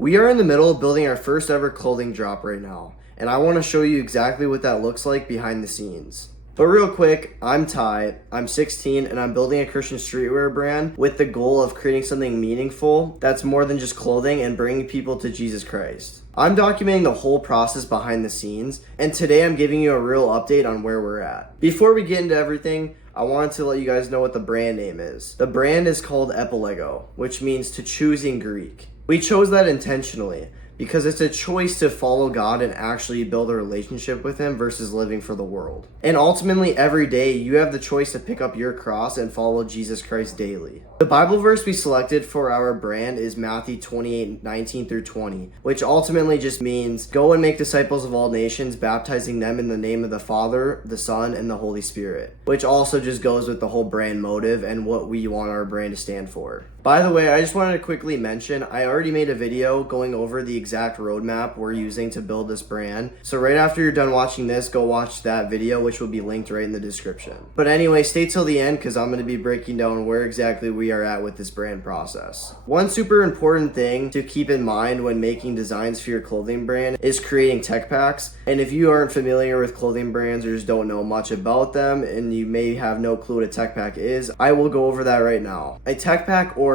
We are in the middle of building our first ever clothing drop right now, and I want to show you exactly what that looks like behind the scenes. But real quick, I'm Ty, I'm 16, and I'm building a Christian streetwear brand with the goal of creating something meaningful that's more than just clothing and bringing people to Jesus Christ. I'm documenting the whole process behind the scenes, and today I'm giving you a real update on where we're at. Before we get into everything, I wanted to let you guys know what the brand name is. The brand is called Epilego, which means to choose in Greek. We chose that intentionally because it's a choice to follow God and actually build a relationship with Him versus living for the world. And ultimately, every day, you have the choice to pick up your cross and follow Jesus Christ daily. The Bible verse we selected for our brand is Matthew 28:19 through 20, which ultimately just means, "Go and make disciples of all nations, baptizing them in the name of the Father, the Son, and the Holy Spirit," which also just goes with the whole brand motive and what we want our brand to stand for. By the way, I just wanted to quickly mention, I already made a video going over the exact roadmap we're using to build this brand. So right after you're done watching this, go watch that video, which will be linked right in the description. But anyway, stay till the end because I'm going to be breaking down where exactly we are at with this brand process. One super important thing to keep in mind when making designs for your clothing brand is creating tech packs. And if you aren't familiar with clothing brands or just don't know much about them and you may have no clue what a tech pack is, I will go over that right now. A tech pack, or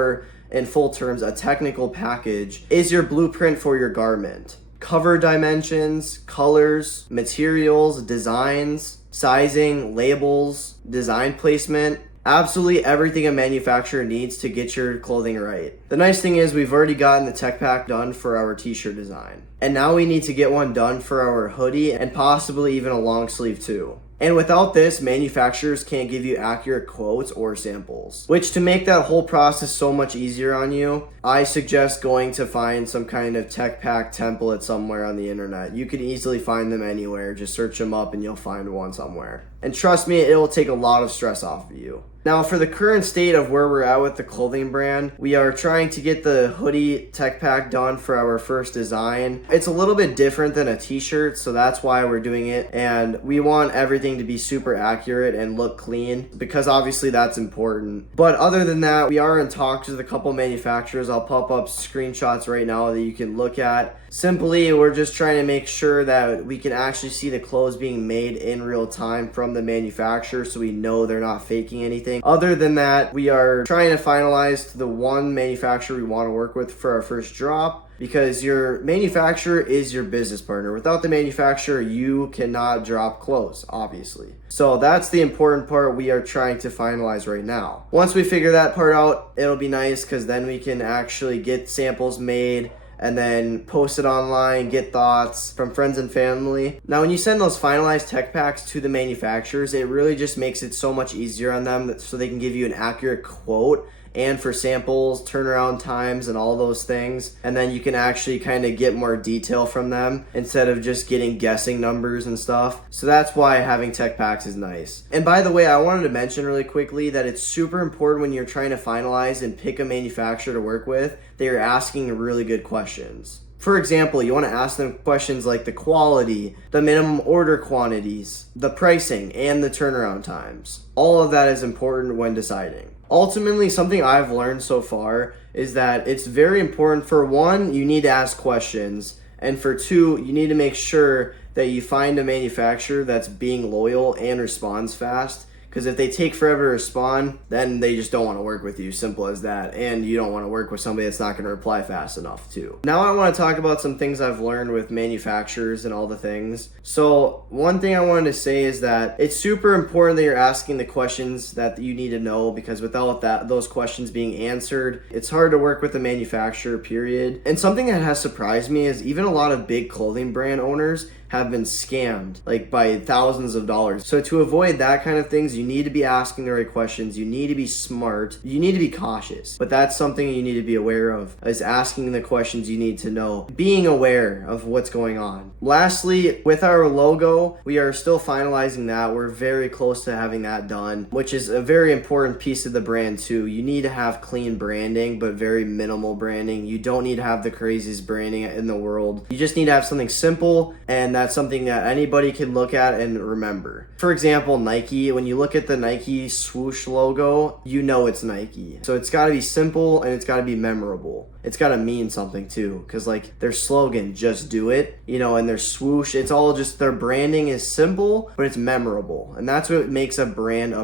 in full terms, a technical package, is your blueprint for your garment. Cover dimensions, colors, materials, designs, sizing, labels, design placement, absolutely everything a manufacturer needs to get your clothing right. The nice thing is we've already gotten the tech pack done for our t-shirt design. And now we need to get one done for our hoodie and possibly even a long sleeve too. And without this, manufacturers can't give you accurate quotes or samples. Which, to make that whole process so much easier on you, I suggest going to find some kind of tech pack template somewhere on the internet. You can easily find them anywhere. Just search them up and you'll find one somewhere. And trust me, it will take a lot of stress off of you. Now, for the current state of where we're at with the clothing brand, we are trying to get the hoodie tech pack done for our first design. It's a little bit different than a t-shirt, so that's why we're doing it. And we want everything to be super accurate and look clean because obviously that's important. But other than that, we are in talks with a couple manufacturers. I'll pop up screenshots right now that you can look at. Simply, we're just trying to make sure that we can actually see the clothes being made in real time from the manufacturer so we know they're not faking anything. Other than that, we are trying to finalize the one manufacturer we want to work with for our first drop, because your manufacturer is your business partner. Without the manufacturer, you cannot drop clothes, obviously. So that's the important part we are trying to finalize right now. Once we figure that part out, it'll be nice because then we can actually get samples made and then post it online, get thoughts from friends and family. Now, when you send those finalized tech packs to the manufacturers, it really just makes it so much easier on them so they can give you an accurate quote and for samples, turnaround times, and all those things. And then you can actually kind of get more detail from them instead of just getting guessing numbers and stuff. So that's why having tech packs is nice. And by the way, I wanted to mention really quickly that it's super important when you're trying to finalize and pick a manufacturer to work with that you're asking really good questions. For example, you want to ask them questions like the quality, the minimum order quantities, the pricing, and the turnaround times. All of that is important when deciding. Ultimately, something I've learned so far is that it's very important. For one, you need to ask questions. And for two, you need to make sure that you find a manufacturer that's being loyal and responds fast. Because if they take forever to respond, then they just don't want to work with you. Simple as that. And you don't want to work with somebody that's not going to reply fast enough too. Now I want to talk about some things I've learned with manufacturers and all the things. So one thing I wanted to say is that it's super important that you're asking the questions that you need to know, because without those questions being answered, it's hard to work with a manufacturer, period. And something that has surprised me is even a lot of big clothing brand owners have been scammed like by thousands of dollars. So to avoid that kind of things, you need to be asking the right questions. You need to be smart. You need to be cautious. But that's something you need to be aware of, is asking the questions you need to know, being aware of what's going on. Lastly, with our logo, we are still finalizing that. We're very close to having that done, which is a very important piece of the brand too. You need to have clean branding, but very minimal branding. You don't need to have the craziest branding in the world. You just need to have something simple, and that's that's something that anybody can look at and remember. For example, Nike, when you look at the Nike swoosh logo, you know it's Nike. So it's got to be simple and it's got to be memorable. It's got to mean something too, because like their slogan, just do it, you know, and their swoosh, it's all just, their branding is simple, but it's memorable. And that's what makes a brand,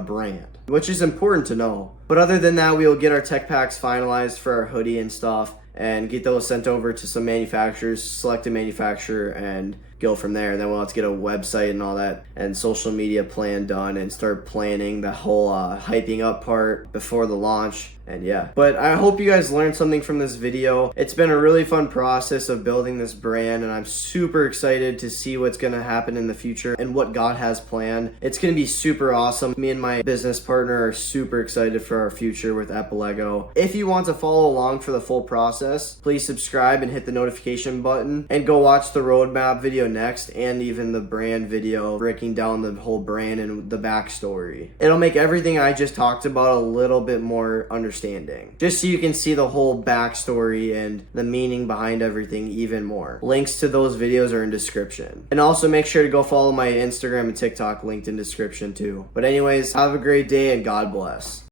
which is important to know. But other than that, we will get our tech packs finalized for our hoodie and stuff and get those sent over to some manufacturers, select a manufacturer, and go from there. And then we'll have to get a website and all that and social media plan done and start planning the whole hyping up part before the launch. And yeah, but I hope you guys learned something from this video. It's been a really fun process of building this brand, and I'm super excited to see what's going to happen in the future and what God has planned. It's going to be super awesome. Me and my business partner are super excited for our future with Epilego. If you want to follow along for the full process, please subscribe and hit the notification button, and go watch the roadmap video next, and even the brand video breaking down the whole brand and the backstory. It'll make everything I just talked about a little bit more understanding, just so you can see the whole backstory and the meaning behind everything even more. Links to those videos are in description, and also make sure to go follow my Instagram and TikTok, linked in description too. But anyways, have a great day and God bless.